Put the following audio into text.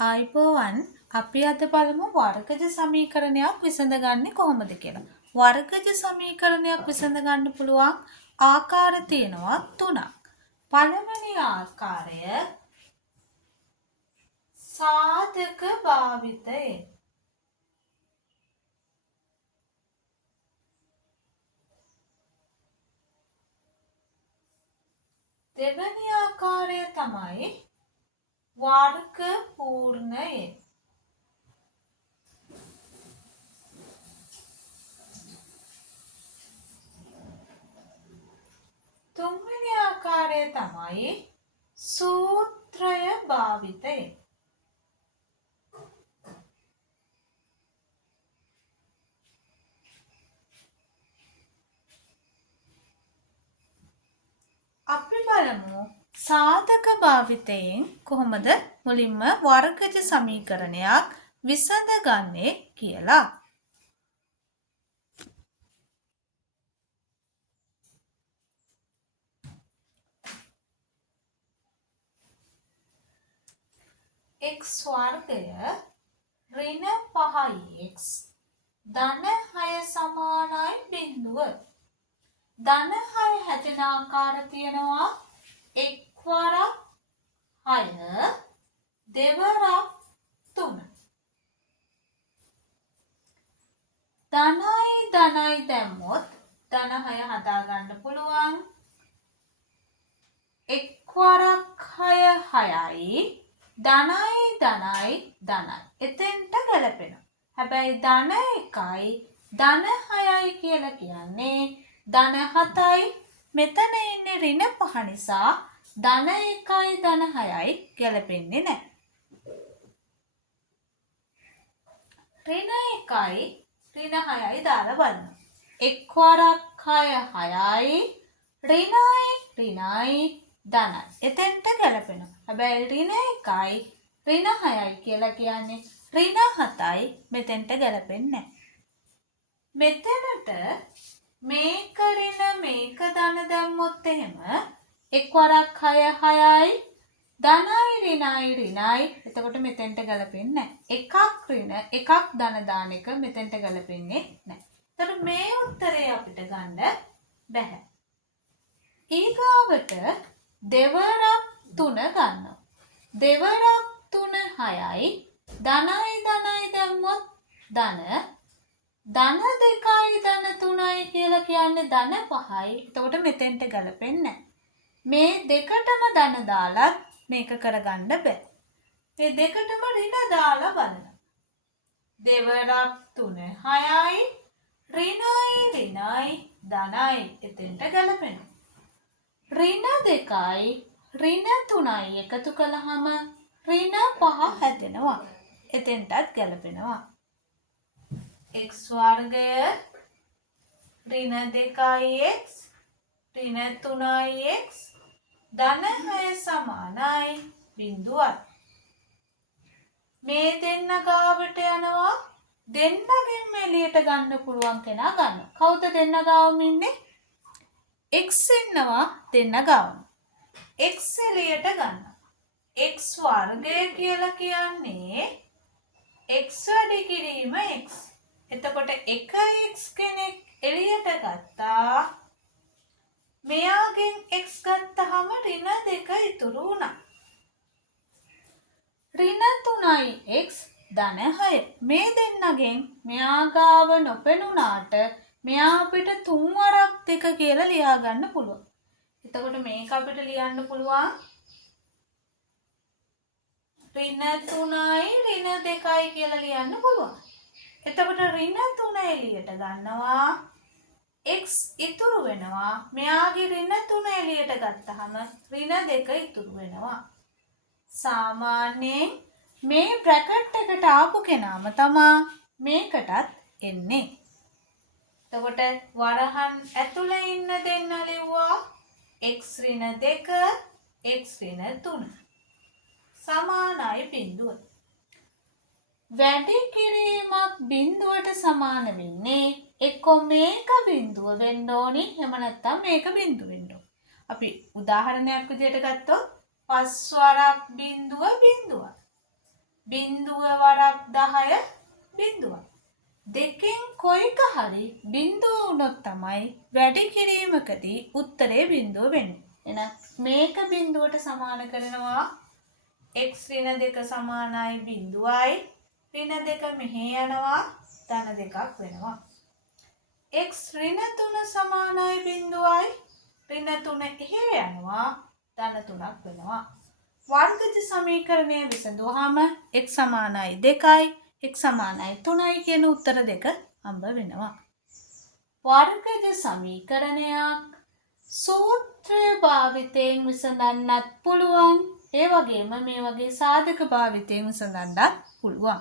ආයිබෝවන් අපි අද බලමු වර්ගජ සමීකරණයක් විසඳගන්නේ කොහොමද කියලා. වර්ගජ සමීකරණයක් විසඳගන්න පුළුවන් ආකාර තියෙනවා තුනක්. පළවෙනි ආකාරය සාධක භාවිතය. දෙවෙනි ආකාරය තමයි වර්ග පූර්ණය. තුන්වෙනි ආකාරය තමයි සූත්‍රය භාවිතය. අපි බලමු සාධක භාවිතයෙන් කොහොමද මුලින්ම වර්ගජ සමීකරණයක් විසඳගන්නේ කියලා. x වර්ගය ඍණ 5x ධන 6 සමානයි බිඳුව. ධන 6 හැදෙන ආකාර තියෙනවා එක් වරක් 6 දෙවරක් 3. ධනයි දැම්මොත් ධන 6 හදාගන්න පුළුවන්. එක් වරක් 6 6යි ධනයි. එතෙන්ට ගැලපෙනවා. හැබැයි ධන 1යි ධන 6යි කියලා කියන්නේ ධන 7යි. මෙතන ඉන්නේ ඍණ 5 නිසා ධන 1යි ධන 6යි ගැලපෙන්නේ නැහැ. ඍණ 1යි ඍණ 6යි දාලා බලන්න. එක් වරක් 6 6යි ඍණයි ධනයි. එතෙන්ට ගැලපෙනවා. හැබැයි ඍණ 1යි ඍණ 6යි කියලා කියන්නේ ඍණ 7යි. මෙතෙන්ට ගැලපෙන්නේ නැහැ. මෙතනට මේක ඍණ මේක ධන දැම්මොත් එහෙම එක් වරක් 6 6යි ධනයි ඍණයි. එතකොට මෙතෙන්ට ගැලපෙන්නේ නැහැ. එකක් ඍණ එකක් ධන දාන එක මෙතෙන්ට ගැලපෙන්නේ නැහැ. එතකොට මේ උත්තරේ අපිට ගන්න බැහැ. ඊගාවට දෙවරක් 3 ගන්නවා. දෙවරක් 3 6යි ධනයි දැම්මොත් ධන 2යි ධන 3යි කියලා කියන්නේ ධන 5යි. එතකොට මෙතෙන්ට ගැලපෙන්නේ නැහැ. මේ දෙකටම ධන දාලා මේක කරගන්න බෑ. මේ දෙකටම ඍණ දාලා බලන්න. දෙවරක් 3 6යි ඍණයි ධනයි. එතෙන්ට ගැලපෙනවා. ඍණ 2යි ඍණ 3යි එකතු කළාම ඍණ 5 හැදෙනවා. එතෙන්ටත් ගැලපෙනවා. x වර්ගය ඍණ 2x ඍණ 3x ධන 6 සමානයි බිඳුවයි. මේ දෙන්න ගාවට යනවා. දෙන්නගෙන් එළියට ගන්න පුළුවන් කෙනා ගන්නවා. කවුද දෙන්න ගාවම ඉන්නේ? x ඉන්නවා දෙන්න ගාවම. x එළියට ගන්නවා. x වර්ගය කියලා කියන්නේ x වැඩි කිරීම x. එතකොට 1x කෙනෙක් එළියට ගත්තා. මෙයාගෙන් x ගත්තාම ඍණ 2 ඉතුරු වුණා. ඍණ 3යි x ධන 6. මේ දෙන්නගෙන් මෙයා ගාව නොපෙනුනාට මෙයා අපිට 3 වරක් 2 කියලා ලියා ගන්න පුළුවන්. එතකොට මේක අපිට ලියන්න පුළුවන් ඍණ 3යි ඍණ 2යි කියලා ලියන්න පුළුවන්. එතකොට ඍණ 3 එළියට ගන්නවා. x ඉතුරු වෙනවා. මෙයාගේ ඍණ 3 එළියට ගත්තාම ඍණ 2 ඉතුරු වෙනවා. සාමාන්‍යයෙන් මේ බ්‍රැකට් එකට ආපු කෙනාම තමා මේකටත් එන්නේ. එතකොට වරහන් ඇතුලේ ඉන්න දෙන්න ලිව්වා x ඍණ 2 x ඍණ 3 සමානයි බිඳුව. වැඩි කිරීමක් බිඳුවට සමාන වෙන්නේ එක්කෝ මේක බිඳුව වෙන්න ඕනි එහෙම නැත්නම් මේක බිඳුව වෙන්න ඕනි. අපි උදාහරණයක් විදිහට ගත්තොත් 5 වරක් බිඳුව බිඳුව. බිංදුව වරක් 10 බිංදුවයි. දෙකෙන් කොයික හරි බිංදුව වුණොත් තමයි වැඩි කිරීමකදී උත්තරේ බිංදුව වෙන්නේ. එහෙනම් මේක බිංදුවට සමාන කරනවා x ඍණ 2 සමානයි බිංදුවයි. ඍණ 2 මෙහි යනවා ධන 2ක් වෙනවා. x ඍණ 3 සමානයි බිංදුවයි. ඍණ 3 එහෙ යනවා ධන 3ක් වෙනවා. වර්ගජ සමීකරණය විසඳුවාම x සමානයි 2යි x සමානයි 3යි කියන උත්තර දෙක හම්බ වෙනවා. වර්ගජ සමීකරණයක් සූත්‍රය භාවිතයෙන් විසඳන්නත් පුළුවන්. ඒ වගේම මේ වගේ සාධක භාවිතයෙන් විසඳන්නත් පුළුවන්.